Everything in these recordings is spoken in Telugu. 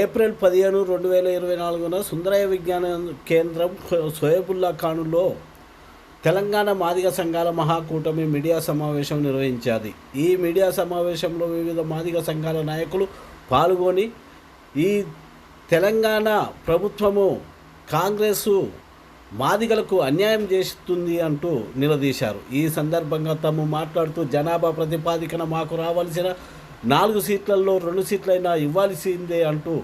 ఏప్రిల్ 15, 2024 సుందరయ్య విజ్ఞాన కేంద్రం సోయబుల్లా ఖానులో తెలంగాణ మాదిగ సంఘాల మహాకూటమి మీడియా సమావేశం నిర్వహించారు. ఈ మీడియా సమావేశంలో వివిధ మాదిగ సంఘాల నాయకులు పాల్గొని ఈ తెలంగాణ ప్రభుత్వము కాంగ్రెసు మాదిగలకు అన్యాయం చేస్తుంది అంటూ నిలదీశారు. ఈ సందర్భంగా తాము మాట్లాడుతూ జనాభా ప్రతిపాదికన మాకు రావాల్సిన 4 సీట్లలో 2 సీట్లైనా ఇవ్వాల్సిందే అంటూ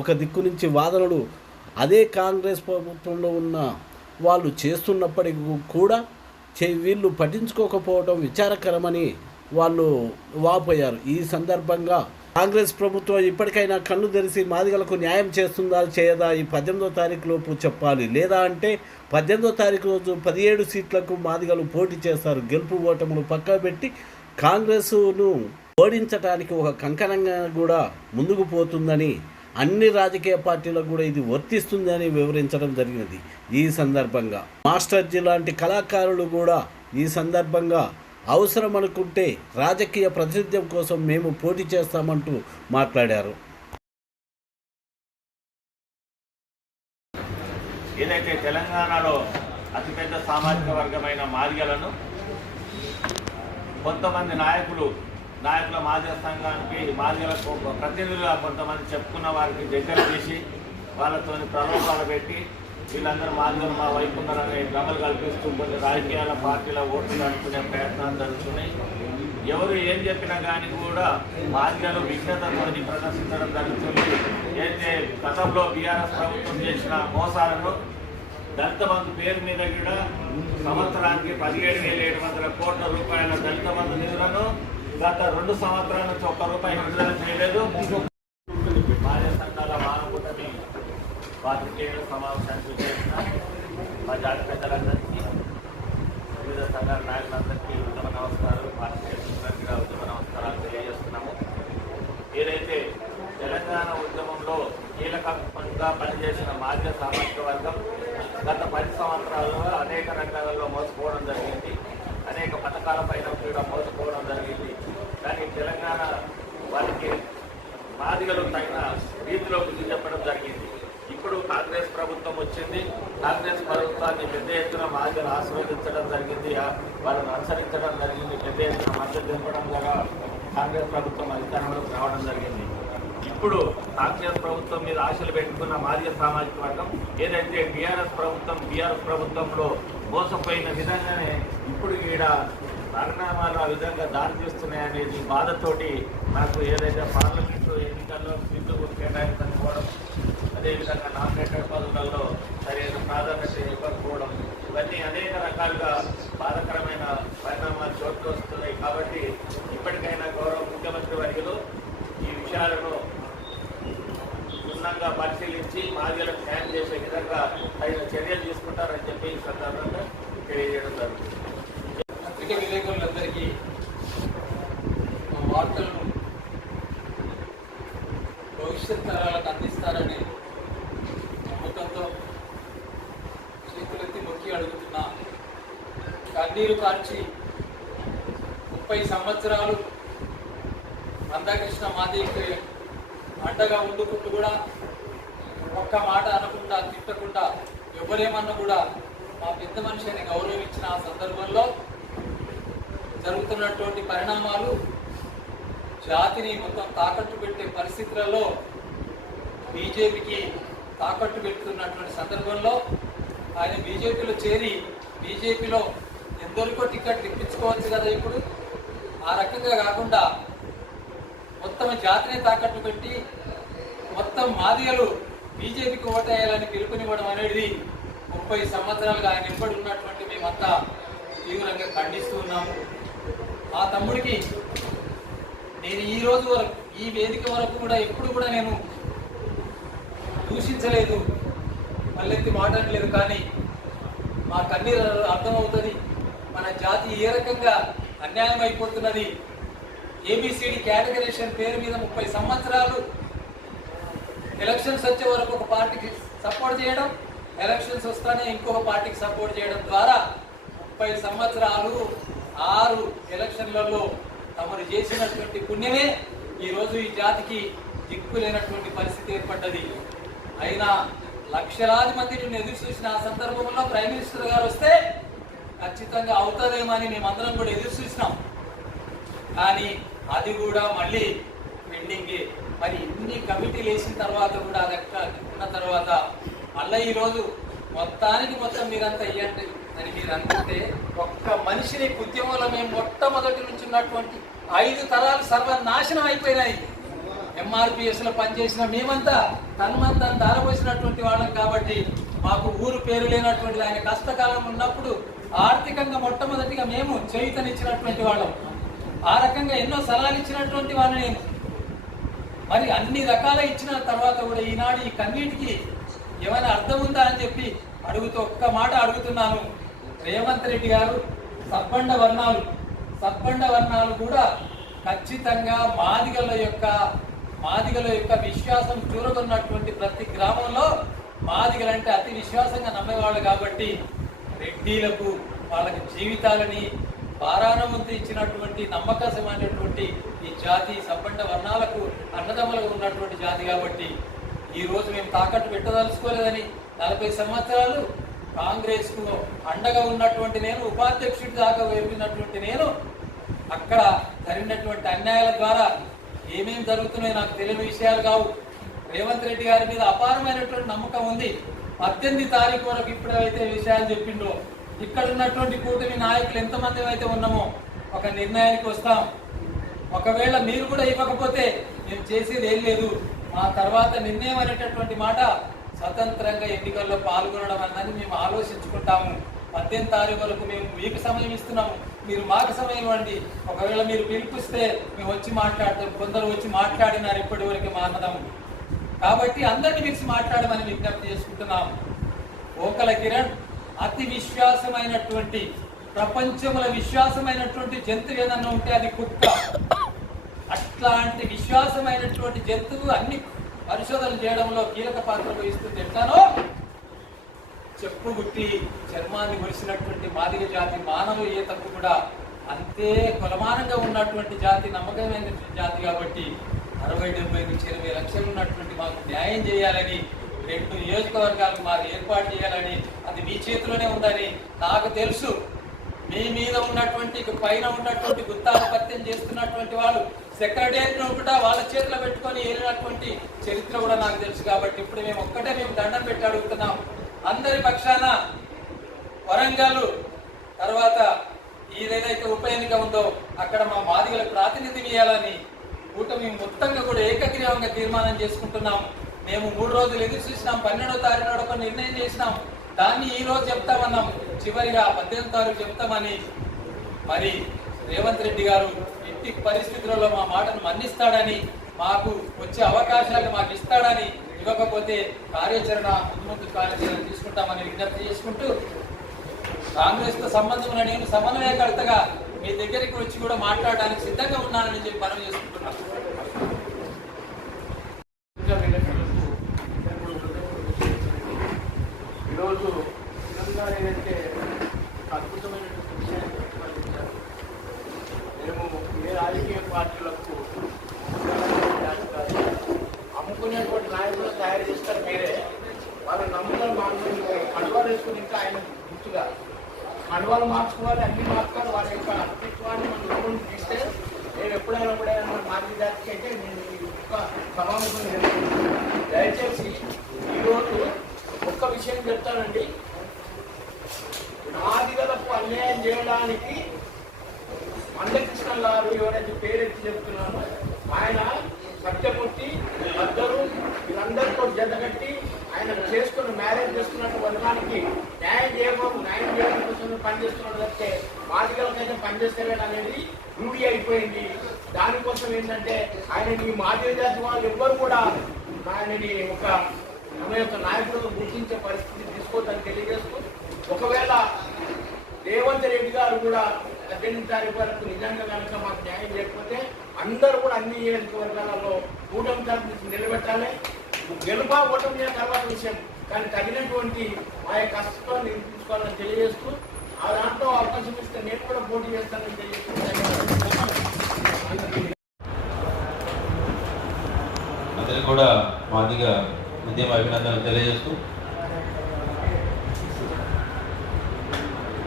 ఒక దిక్కు నుంచి వాదనలు అదే కాంగ్రెస్ ప్రభుత్వంలో ఉన్న వాళ్ళు చేస్తున్నప్పటికీ కూడా వీళ్ళు పట్టించుకోకపోవడం విచారకరమని వాళ్ళు వాపోయారు. ఈ సందర్భంగా కాంగ్రెస్ ప్రభుత్వం ఇప్పటికైనా కన్ను తెరిచి మాదిగలకు న్యాయం చేస్తుందా చేయదా ఈ 18వ తారీఖు లోపు చెప్పాలి. లేదా అంటే 18వ తారీఖు రోజు 17 సీట్లకు మాదిగలు పోటీ చేస్తారు. గెలుపు ఓటములు పక్క పెట్టి కాంగ్రెస్ను ఓడించడానికి ఒక కంకణంగా కూడా ముందుకు పోతుందని, అన్ని రాజకీయ పార్టీలకు కూడా ఇది వర్తిస్తుందని వివరించడం జరిగినది. ఈ సందర్భంగా మాస్టర్జీ లాంటి కళాకారులు కూడా ఈ సందర్భంగా అవసరం అనుకుంటే రాజకీయ ప్రాతినిధ్యం కోసం మేము పోటీ చేస్తామంటూ మాట్లాడారు. ఏదైతే తెలంగాణలో అతిపెద్ద సామాజిక వర్గమైన మాదిగలను కొంతమంది నాయకుల మాదిగ సంఘానికి మాదిగలకు ప్రతినిధులుగా కొంతమంది చెప్పుకున్న వారికి దగ్గర తీసి వాళ్ళతో ప్రలోభాలు పెట్టి వీళ్ళందరూ మాదిగలు మా వైపు ఉన్నారని గమలు కల్పిస్తూ కొన్ని రాజకీయాల పార్టీల ఓట్లు అనుకునే ప్రయత్నాలు జరుగుతున్నాయి. ఎవరు ఏం చెప్పినా కానీ కూడా మాదిగలు విఘ్నతతో ప్రదర్శించడం జరుగుతుంది. అయితే గతంలో బీఆర్ఎస్ ప్రభుత్వం చేసిన మోసాలను దళిత బంధు పేరు మీద కూడా సంవత్సరానికి 17,700 కోట్ల రూపాయల దళిత బంధు నిధులను గత 2 సంవత్సరాల నుంచి ₹1 విడుదల చేయలేదు. భార్య సంఘాల మహాకూటమి పాత్రికేయుల సమావేశానికి చేసిన మా జాతి పెద్దలందరికీ, వివిధ సంఘాల నాయకులందరికీ ఉద్యమ నమస్కారాలు, పాత్రికేయులందరికీ ఉద్యమ నమస్కారాలు తెలియజేస్తున్నాము. ఏదైతే తెలంగాణ ఉద్యమంలో కీలకంగా పనిచేసిన మాదిగ సామాజిక వర్గం గత 10 సంవత్సరాల్లో అనేక రంగాలలో మోసపోవడం జరిగింది. అనేక పథకాలపైన కూడా మోసపోవడం జరిగింది. కానీ తెలంగాణ వారికి మాదిగలు తగిన రీతిలో బుద్ధి చెప్పడం జరిగింది. ఇప్పుడు కాంగ్రెస్ ప్రభుత్వం వచ్చింది. కాంగ్రెస్ ప్రభుత్వాన్ని పెద్ద ఎత్తున మాదిగలు ఆశీర్వదించడం జరిగింది, వాళ్ళని అనుసరించడం జరిగింది, పెద్ద ఎత్తున మద్దతు తెలపడం ద్వారా కాంగ్రెస్ ప్రభుత్వం అధికారంలోకి రావడం జరిగింది. ఇప్పుడు కాంగ్రెస్ ప్రభుత్వం మీద ఆశలు పెట్టుకున్న మాదిగ సామాజిక వర్గం ఏదైతే బీఆర్ఎస్ ప్రభుత్వంలో మోసపోయిన విధంగానే ఇప్పుడు ఈడ పరిణామాలు ఆ విధంగా దారితీస్తున్నాయనేది బాధతోటి మనకు ఏదైతే పార్లమెంటు ఎన్నికల్లో సీట్లు కేటాయించకపోవడం, అదేవిధంగా నామినేటెడ్ పదవులలో సరైన ప్రాధాన్యత ఇవ్వకపోవడం, ఇవన్నీ అనేక రకాలుగా బాధాకరమైన పరిణామాలు చోటు వస్తున్నాయి. కాబట్టి ఇప్పటికైనా గౌరవ ముఖ్యమంత్రి వర్యులు ఈ విషయాలను క్షుణ్ణంగా పరిశీలించి మాదిగలకు న్యాయం చేసే విధంగా తగిన చర్యలు తీసుకుంటారని చెప్పి ఈ సందర్భంగా తెలియజేయడం జరుగుతుంది. పత్రికా విలేకరులందరికీ మా వార్తలను భవిష్యత్ తరాలకు అందిస్తారని నమ్మకంతో చేతులెత్తి మొక్కి అడుగుతున్నా. కన్నీరు కార్చి 30 సంవత్సరాలు మందాకృష్ణ మాదిగకి అండగా ఉండుకుంటూ కూడా ఒక్క మాట అనకుండా, తిట్టకుండా, ఎవరేమన్నా కూడా మా పెద్ద మనిషి అని గౌరవించిన ఆ సందర్భంలో జరుగుతున్నటువంటి పరిణామాలు జాతిని మొత్తం తాకట్టు పెట్టే పరిస్థితులలో బీజేపీకి తాకట్టు పెడుతున్నటువంటి సందర్భంలో ఆయన బీజేపీలో చేరి బీజేపీలో ఎందరికో టికెట్లు ఇప్పించుకోవచ్చు కదా. ఇప్పుడు ఆ రకంగా కాకుండా మొత్తం జాతిని తాకట్టు పెట్టి మొత్తం మాదిగలు బీజేపీకి ఓటేయాలని పిలుపునివ్వడం అనేది 30 సంవత్సరాలుగా ఆయన ఎప్పటి ఉన్నటువంటి మేమంతా తీవ్రంగా ఖండిస్తూ ఉన్నాము. మా తమ్ముడికి నేను ఈ రోజు వరకు, ఈ వేదిక వరకు కూడా ఎప్పుడు కూడా నేను దూషించలేదు, మళ్ళెత్తి మాట్లాడలేదు. కానీ మా కన్నీరు అర్థమవుతుంది. మన జాతి ఏ రకంగా అన్యాయం అయిపోతున్నది. ఏబిసిడి కేటగరైజేషన్ పేరు మీద 30 సంవత్సరాలు ఎలక్షన్స్ వచ్చే వరకు ఒక పార్టీకి సపోర్ట్ చేయడం, ఎలక్షన్స్ వస్తానే ఇంకొక పార్టీకి సపోర్ట్ చేయడం ద్వారా 30 సంవత్సరాలు 6 ఎలక్షన్లలో తమరు చేసినటువంటి పుణ్యమే ఈరోజు ఈ జాతికి దిక్కు లేనటువంటి పరిస్థితి ఏర్పడ్డది. అయినా లక్షలాది మంది నిన్ను ఎదురు చూసిన ఆ సందర్భంలో ప్రైమ్ మినిస్టర్ గారు వస్తే ఖచ్చితంగా అవుతుందేమని మేమందరం కూడా ఎదురు చూసినాం. కానీ అది కూడా మళ్ళీ పెండింగే. మరి ఇన్ని కమిటీలు వేసిన తర్వాత కూడా అది ఉన్న తర్వాత మళ్ళీ ఈరోజు మొత్తం మీరంతా ఇవ్వండి అని మీరు అనుకుంటే ఒక్క మనిషిని ఉద్యమంలో మేము మొట్టమొదటి నుంచి ఉన్నటువంటి 5 తరాలు సర్వనాశనం అయిపోయినాయి. ఎంఆర్పిఎస్లో పనిచేసిన మేమంతా తన్మంతా దారపోసినటువంటి వాళ్ళం కాబట్టి మాకు ఊరు పేరు లేనటువంటి ఆయన కష్టకాలం ఉన్నప్పుడు ఆర్థికంగా మొట్టమొదటిగా మేము చేయుతనిచ్చినటువంటి వాళ్ళం. ఆ రకంగా ఎన్నో సలహాలు ఇచ్చినటువంటి వాళ్ళని నేను మరి అన్ని రకాల ఇచ్చిన తర్వాత కూడా ఈనాడు ఈ కన్నీటికి ఏమైనా అర్థం ఉందా అని చెప్పి అడుగుతూ ఒక్క మాట అడుగుతున్నాను. రేవంత్ రెడ్డి గారు సబ్బండ వర్ణాలు కూడా ఖచ్చితంగా మాదిగల యొక్క విశ్వాసం చూరగొన్నటువంటి ప్రతి గ్రామంలో మాదిగలంటే అతి విశ్వాసంగా నమ్మేవాళ్ళు కాబట్టి రెడ్డిలకు వాళ్ళకి జీవితాలని పారాణవంతు ఇచ్చినటువంటి నమ్మకమైనటువంటి ఈ జాతి సబ్బండ వర్ణాలకు అన్నదమ్ములుగా ఉన్నటువంటి జాతి కాబట్టి ఈ రోజు మేము తాకట్టు పెట్టదలుచుకోలేదని 40 సంవత్సరాలు కాంగ్రెస్ కు అండగా ఉన్నటువంటి నేను, ఉపాధ్యక్షుడి దాకా వెళ్ళినటువంటి నేను, అక్కడ జరిగినటువంటి అన్యాయాల ద్వారా ఏమేమి జరుగుతున్నాయో నాకు తెలియని విషయాలు కావు. రేవంత్ రెడ్డి గారి మీద అపారమైనటువంటి నమ్మకం ఉంది. 18 తారీఖు వరకు ఇప్పుడైతే విషయాలు చెప్పిండో ఇక్కడ ఉన్నటువంటి కూటమి నాయకులు ఎంతమంది అయితే ఉన్నామో ఒక నిర్ణయానికి వస్తాం. ఒకవేళ మీరు కూడా ఇవ్వకపోతే మేము చేసేది ఏం లేదు. మా తర్వాత నిర్ణయం అనేటటువంటి మాట స్వతంత్రంగా ఎన్నికల్లో పాల్గొనడం అన్నది మేము ఆలోచించుకుంటాము. 18 తారీఖు వరకు మేము మీకు సమయం ఇస్తున్నాము, మీరు మాకు సమయం ఇవ్వండి. ఒకవేళ మీరు పిలిపిస్తే మేము వచ్చి మాట్లాడతాం. కొందరు వచ్చి మాట్లాడినారు ఇప్పటి వరకు మా అన్నదమ్ము. కాబట్టి అందరినీ పిలిచి మాట్లాడమని విజ్ఞప్తి చేసుకుంటున్నాము. ఓకల కిరణ్ అతి విశ్వాసమైనటువంటి ప్రపంచంలో విశ్వాసమైనటువంటి జంతువు ఏదన్నా ఉంటే అది కుక్క. అట్లాంటి విశ్వాసమైనటువంటి జంతువు అన్ని పరిశోధనలు చేయడంలో కీలక పాత్ర వహిస్తుంది. ఎట్లానో చెప్పుగుట్టి చర్మాన్ని ఒలిసినటువంటి మాదిగ జాతి మానవీయతకు కూడా అంతే కొలమానంగా ఉన్నటువంటి జాతి, నమ్మకమైనటువంటి జాతి కాబట్టి 60-70 నుంచి 80 లక్షలు ఉన్నటువంటి మాకు న్యాయం చేయాలని, 2 నియోజకవర్గాలు మాకు ఏర్పాటు చేయాలని, అది మీ చేతిలోనే ఉందని నాకు తెలుసు. మీ మీద ఉన్నటువంటి పైన ఉన్నటువంటి గుత్తాధిపత్యం చేస్తున్నటువంటి వాళ్ళు సెక్రటేరియట్ కూడా వాళ్ళ చేతిలో పెట్టుకొని వెళ్ళినటువంటి చరిత్ర కూడా నాకు తెలుసు. కాబట్టి ఇప్పుడు మేము దండం పెట్టి అడుగుతున్నాం అందరి పక్షాన. వరంగల్ తర్వాత ఏదైతే ఉప ఎన్నిక ఉందో అక్కడ మా మాదిగలకు ప్రాతినిధ్యం ఇవ్వాలని కూటమి మొత్తంగా కూడా ఏకగ్రీవంగా తీర్మానం చేసుకుంటున్నాం. మేము 3 రోజులు ఎదురు చూసినాం. 12వ తారీఖు నాడు ఒక నిర్ణయం చేసినాం. దాన్ని ఈ రోజు చెప్తామన్నాం. చివరిగా 18వ తారీఖు చెప్తామని మరి రేవంత్ రెడ్డి గారు ఎట్టి పరిస్థితులలో మా మాటను మన్నిస్తాడని, మాకు వచ్చే అవకాశాలు మాకు ఇస్తాడని, ఇవ్వకపోతే ముందు కార్యాచరణ తీసుకుంటామని విజ్ఞప్తి చేసుకుంటూ కాంగ్రెస్ తో సంబంధం ఉన్న నేను సమన్వయకర్తగా మీ దగ్గరికి వచ్చి కూడా మాట్లాడడానికి సిద్ధంగా ఉన్నానని చెప్పి మనం చేసుకుంటున్నాను. ఈరోజు తెలంగాణ ఏదైతే అద్భుతమైనటువంటి విషయాన్ని ప్రతిపాదించారు. మేము ఏ రాజకీయ పార్టీలకు అమ్ముకునేటువంటి నాయకులు తయారు చేస్తారు మీరే. వాళ్ళ నమ్మకాలు మార్చుకుని కండువాలు వేసుకుని ఇంకా ఆయన గుర్తుగా కండువాలు మార్చుకోవాలి, అన్ని మార్చుకోవాలి. వాళ్ళ యొక్క అస్తిత్వాన్ని మనం లోపల తీస్తే నేను ఎప్పుడైనా కూడా మాదిరి జాతికి అయితే నేను యొక్క సమావేశం జరుగుతుంది. దయచేసి ఈరోజు ఒక్క విషయం చెప్తానండి. మాదిగలకు అన్యాయం చేయడానికి మందకృష్ణ గారు ఎవరైతే పేరెత్తి చెప్తున్నారో ఆయన సత్యమూర్తి అందరూ వీళ్ళందరితో జతగట్టి ఆయన చేసుకుని మ్యారేజ్ చేసుకున్నట్టు వర్గానికి న్యాయం చేయడం కోసం పనిచేస్తున్నాడు తప్పితే మాదిగలకైతే పనిచేస్తలేడు అనేది రూఢి అయిపోయింది. దానికోసం ఏంటంటే ఆయనని మాదిగ జాతి వాళ్ళు ఎవ్వరు కూడా ఆయనని మన యొక్క నాయకులకు గుర్తించే పరిస్థితి తీసుకోవద్దని తెలియజేస్తూ, ఒకవేళ రేవంత్ రెడ్డి గారు కూడా 18 తారీఖు వరకు నిజంగా కనుక మాకు న్యాయం చేయకపోతే అందరూ కూడా అన్ని నియోజకవర్గాలలో కూటమి తరఫు నిలబెట్టాలి. గెలుపా ఓటమి తర్వాత విషయం, కానీ తగినటువంటి మా యొక్క కష్టాన్ని నిరూపించుకోవాలని తెలియజేస్తూ ఆ దాంట్లో అవకాశం ఇస్తే నేను కూడా పోటీ చేస్తానని అందరికీ కూడా మాదిగ ఉద్యమ అభినందనలు తెలియజేస్తూ,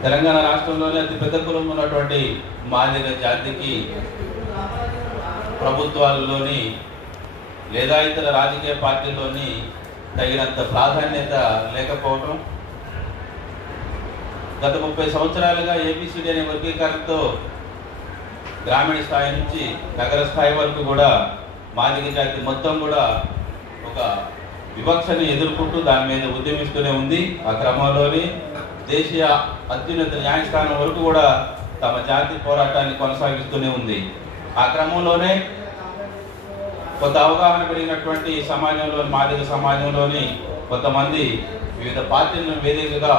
తెలంగాణ రాష్ట్రంలోనే అతి పెద్ద కులం ఉన్నటువంటి మాదిగ జాతికి ప్రభుత్వాల్లోని లేదా ఇతర రాజకీయ పార్టీల్లోని తగినంత ప్రాధాన్యత లేకపోవటం, గత 30 సంవత్సరాలుగా ఏబిసిడి అనే వర్గీకరణతో గ్రామీణ స్థాయి నుంచి నగర స్థాయి వరకు కూడా మాదిగ జాతి మొత్తం కూడా ఒక వివక్షని ఎదుర్కొంటూ దాని మీద ఉద్యమిస్తూనే ఉంది. ఆ క్రమంలోని దేశీయ అత్యున్నత న్యాయస్థానం వరకు కూడా తమ జాతి పోరాటాన్ని కొనసాగిస్తూనే ఉంది. ఆ క్రమంలోనే కొంత అవగాహన పెరిగినటువంటి సమాజంలో, మాదిగ సమాజంలోని కొంతమంది వివిధ పార్టీలను వేదికగా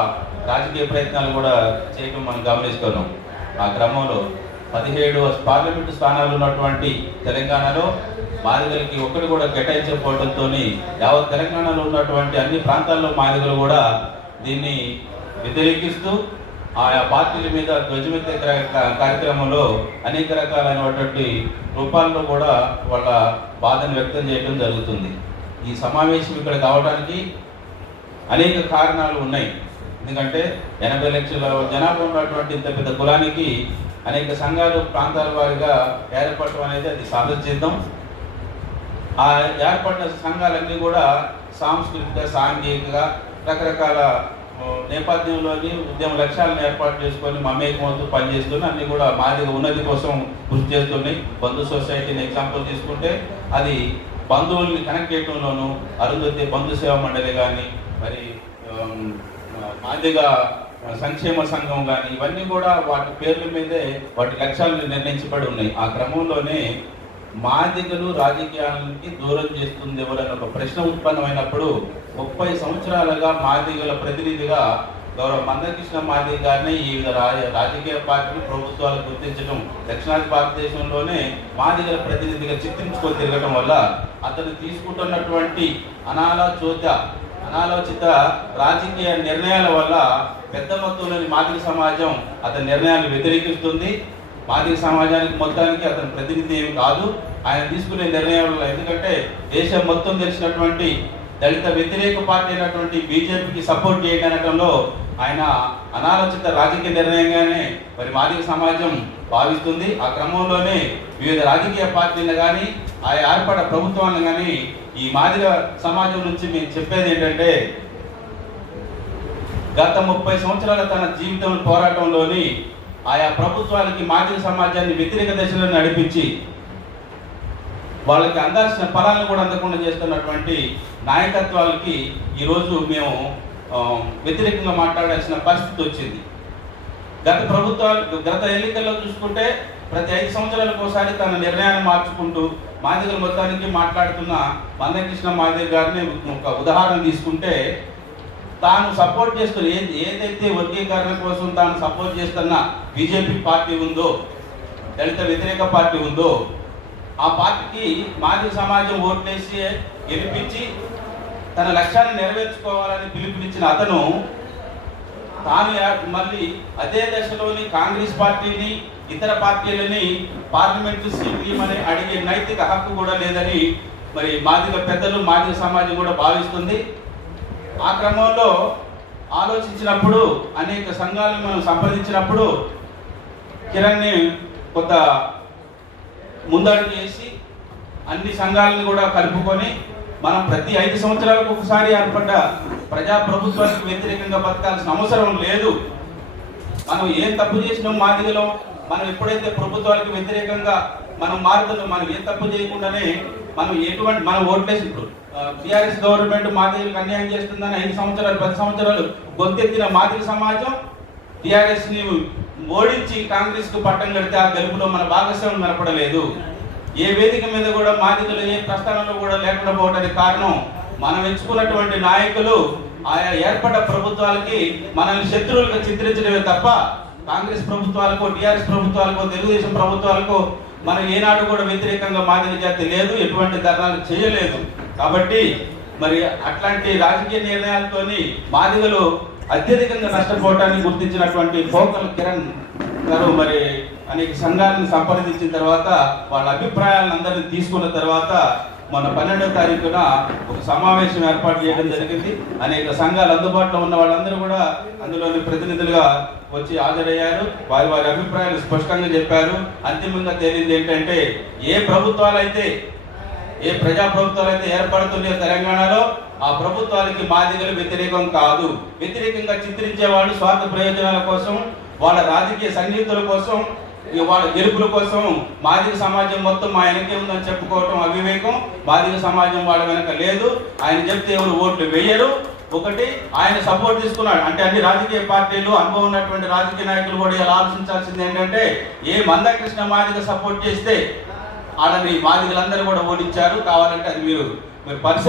రాజకీయ ప్రయత్నాలు కూడా చేయడం మనం గమనిస్తున్నాం. ఆ క్రమంలో 17 పార్లమెంటు స్థానాలు ఉన్నటువంటి తెలంగాణలో మాదిగలకి ఒక్కటి కూడా కేటాయించకపోవడంతో యావత్ తెలంగాణలో ఉన్నటువంటి అన్ని ప్రాంతాల్లో మాదిగలు కూడా దీన్ని వ్యతిరేకిస్తూ ఆయా పార్టీల మీద ధ్వజమెత్తే కార్యక్రమంలో అనేక రకాలైనటువంటి రూపాల్లో కూడా వాళ్ళ బాధను వ్యక్తం చేయడం జరుగుతుంది. ఈ సమావేశం ఇక్కడ కావడానికి అనేక కారణాలు ఉన్నాయి. ఎందుకంటే 80 లక్షల జనాభా ఉన్నటువంటి ఇంత పెద్ద కులానికి అనేక సంఘాలు ప్రాంతాల వారిగా ఏర్పడటం అనేది అది సాధించేద్దాం. ఆ ఏర్పడిన సంఘాలన్నీ కూడా సాంస్కృతిక, సాంఘిక రకరకాల నేపథ్యంలోని ఉద్యమ లక్ష్యాలను ఏర్పాటు చేసుకొని మమేకమవుతూ పనిచేస్తూనే అన్ని కూడా మాదిగ ఉన్నతి కోసం కృషి చేస్తున్నాయి. బంధు సొసైటీని ఎగ్జాంపుల్ తీసుకుంటే అది బంధువుల్ని కనెక్ట్ చేయడంలోనూ, అరుంధతి బంధు సేవా మండలి కానీ, మరి మాదిగ సంక్షేమ సంఘం కానీ, ఇవన్నీ కూడా వాటి పేర్ల మీదే వాటి లక్ష్యాలను నిర్ణయించబడి ఉన్నాయి. ఆ క్రమంలోనే మాదిగలు రాజకీయాలకి దూరం చేస్తుంది ఎవరన్న ఒక ప్రశ్న ఉత్పన్నమైనప్పుడు 30 సంవత్సరాలుగా మాదిగల ప్రతినిధిగా గౌరవ మందకృష్ణ మాదిగ గారిని ఈ వివిధ రాజకీయ పార్టీలు, ప్రభుత్వాలు గుర్తించడం, దక్షిణాది భారతదేశంలోనే మాదిగల ప్రతినిధిగా చిత్రించుకొని తిరగడం వల్ల అతను తీసుకుంటున్నటువంటి అనాలోచిత రాజకీయ నిర్ణయాల వల్ల పెద్ద మొత్తంలోని మాదిగ సమాజం అతని నిర్ణయాలు వ్యతిరేకిస్తుంది. మాదిగ సమాజానికి మొత్తానికి అతని ప్రతినిధి ఏమి కాదు. ఆయన తీసుకునే నిర్ణయాలు, ఎందుకంటే దేశం మొత్తం తెలిసినటువంటి దళిత వ్యతిరేక పార్టీ అయినటువంటి బీజేపీకి సపోర్ట్ చేయడంలో ఆయన అనాలోచిత రాజకీయ నిర్ణయంగానే మరి మాదిగ సమాజం భావిస్తుంది. ఆ క్రమంలోనే వివిధ రాజకీయ పార్టీలను కానీ, ఆ ఏర్పడ ప్రభుత్వాలను కానీ ఈ మాదిగ సమాజం నుంచి మేము చెప్పేది ఏంటంటే, గత 30 సంవత్సరాల తన జీవితం పోరాటంలోని ఆయా ప్రభుత్వాలకి మాదిగ సమాజాన్ని వ్యతిరేక దశలో నడిపించి వాళ్ళకి అందాల్సిన ఫలాలను కూడా అందకుండా చేస్తున్నటువంటి నాయకత్వాలకి ఈరోజు మేము వ్యతిరేకంగా మాట్లాడాల్సిన పరిస్థితి వచ్చింది. గత ఎన్నికల్లో చూసుకుంటే ప్రతి 5 సంవత్సరాలకు ఒకసారి తన నిర్ణయాన్ని మార్చుకుంటూ మాదిగల మొత్తానికి మాట్లాడుతున్న మందకృష్ణ మాదిగ గారిని ఒక ఉదాహరణ తీసుకుంటే, తాను సపోర్ట్ చేస్తున్న ఏదైతే వర్గీకరణ కోసం తాను సపోర్ట్ చేస్తున్న బీజేపీ పార్టీ ఉందో, దళిత వ్యతిరేక పార్టీ ఉందో, ఆ పార్టీకి మాదిగ సమాజం ఓట్లేసి గెలిపించి తన లక్ష్యాన్ని నెరవేర్చుకోవాలని పిలుపునిచ్చిన అతను తాను మళ్ళీ అదే దశలోని కాంగ్రెస్ పార్టీని, ఇతర పార్టీలని పార్లమెంటు సీట్లు ఇవ్వమని అడిగే నైతిక హక్కు కూడా లేదని మరి మాదిగ పెద్దలు, మాదిగ సమాజం కూడా భావిస్తుంది. ఆ క్రమంలో ఆలోచించినప్పుడు, అనేక సంఘాలను మనం సంప్రదించినప్పుడు కిరణ్ని కొంత ముందడుగు చేసి అన్ని సంఘాలను కూడా కలుపుకొని మనం ప్రతి 5 సంవత్సరాలకు ఒకసారి ఏర్పడ్డ ప్రజాప్రభుత్వానికి వ్యతిరేకంగా బతకాల్సిన అవసరం లేదు. మనం ఏం తప్పు చేసినాం మాదిగలో, మనం ఎప్పుడైతే ప్రభుత్వాలకు వ్యతిరేకంగా మనం మారుతున్నాం, మనం ఏ తప్పు చేయకుండానే మనం ఓట్లేసి, ఇప్పుడు టీఆర్ఎస్ గవర్నమెంట్ మాదిగలకు అన్యాయం చేస్తుందని 5 సంవత్సరాలు 10 సంవత్సరాలు గొంతెత్తిన మాదిగ సమాజం టీఆర్ఎస్ ని ఓడించి కాంగ్రెస్ కు పట్టం కడితే ఆ గెలుపులో మన భాగస్వామ్యం కనపడలేదు. ఏ వేదిక మీద కూడా మాదిగలు ఏ ప్రస్థానంలో కూడా లేకుండా పోవడానికి కారణం మనం ఎంచుకున్నటువంటి నాయకులు ఆయా ఏర్పడ్డ ప్రభుత్వాలకి మనల్ని శత్రువులుగా చిత్రించడమే తప్ప కాంగ్రెస్ ప్రభుత్వాలకు, టీఆర్ఎస్ ప్రభుత్వాలకు, తెలుగుదేశం ప్రభుత్వాలకు మనం ఏనాడు కూడా వ్యతిరేకంగా మాదిగ జాతి లేదు, ఎటువంటి ధర్నాలు చేయలేదు. కాబట్టి మరి అట్లాంటి రాజకీయ నిర్ణయాలతోని మాదిగలు అత్యధికంగా నష్టపోవటాన్ని గుర్తించినటువంటి పోకల కిరణ్ గారు మరి అనేక సంఘాలను సంప్రదించిన తర్వాత వాళ్ళ అభిప్రాయాలను అందరినీ తీసుకున్న తర్వాత మొన్న 12వ తారీఖున ఒక సమావేశం ఏర్పాటు చేయడం జరిగింది. అనేక సంఘాలు అందుబాటులో ఉన్న వాళ్ళందరూ కూడా అందులోని ప్రతినిధులుగా వచ్చి హాజరయ్యారు. వారి వారి అభిప్రాయాలు స్పష్టంగా చెప్పారు. అంతిమంగా తేలింది ఏంటంటే ఏ ప్రజా ప్రభుత్వాలు అయితే ఏర్పడుతున్నాయో తెలంగాణలో ఆ ప్రభుత్వాలకి మాదిగలు వ్యతిరేకం కాదు. వ్యతిరేకంగా చిత్రించే వాళ్ళు స్వార్థ ప్రయోజనాల కోసం, వాళ్ళ రాజకీయ సన్నిహితుల కోసం, వాళ్ళ గెలుపుల కోసం మాదిగ సమాజం మొత్తం మా వెనకే ఉందని చెప్పుకోవటం అవివేకం. మాదిగ సమాజం వాళ్ళ వెనక లేదు. ఆయన చెప్తే ఎవరు ఓట్లు వేయరు. ఒకటి, ఆయన సపోర్ట్ తీసుకున్నాడు అంటే అన్ని రాజకీయ పార్టీలు, అనుభవం ఉన్నటువంటి రాజకీయ నాయకులు కూడా ఇలా ఆలోచించాల్సింది ఏంటంటే ఏ మందాకృష్ణ మాదిగ సపోర్ట్ చేస్తే వాళ్ళని మాదిగలందరూ కూడా ఓడించారు. కావాలంటే అది మీరు పరిశీలి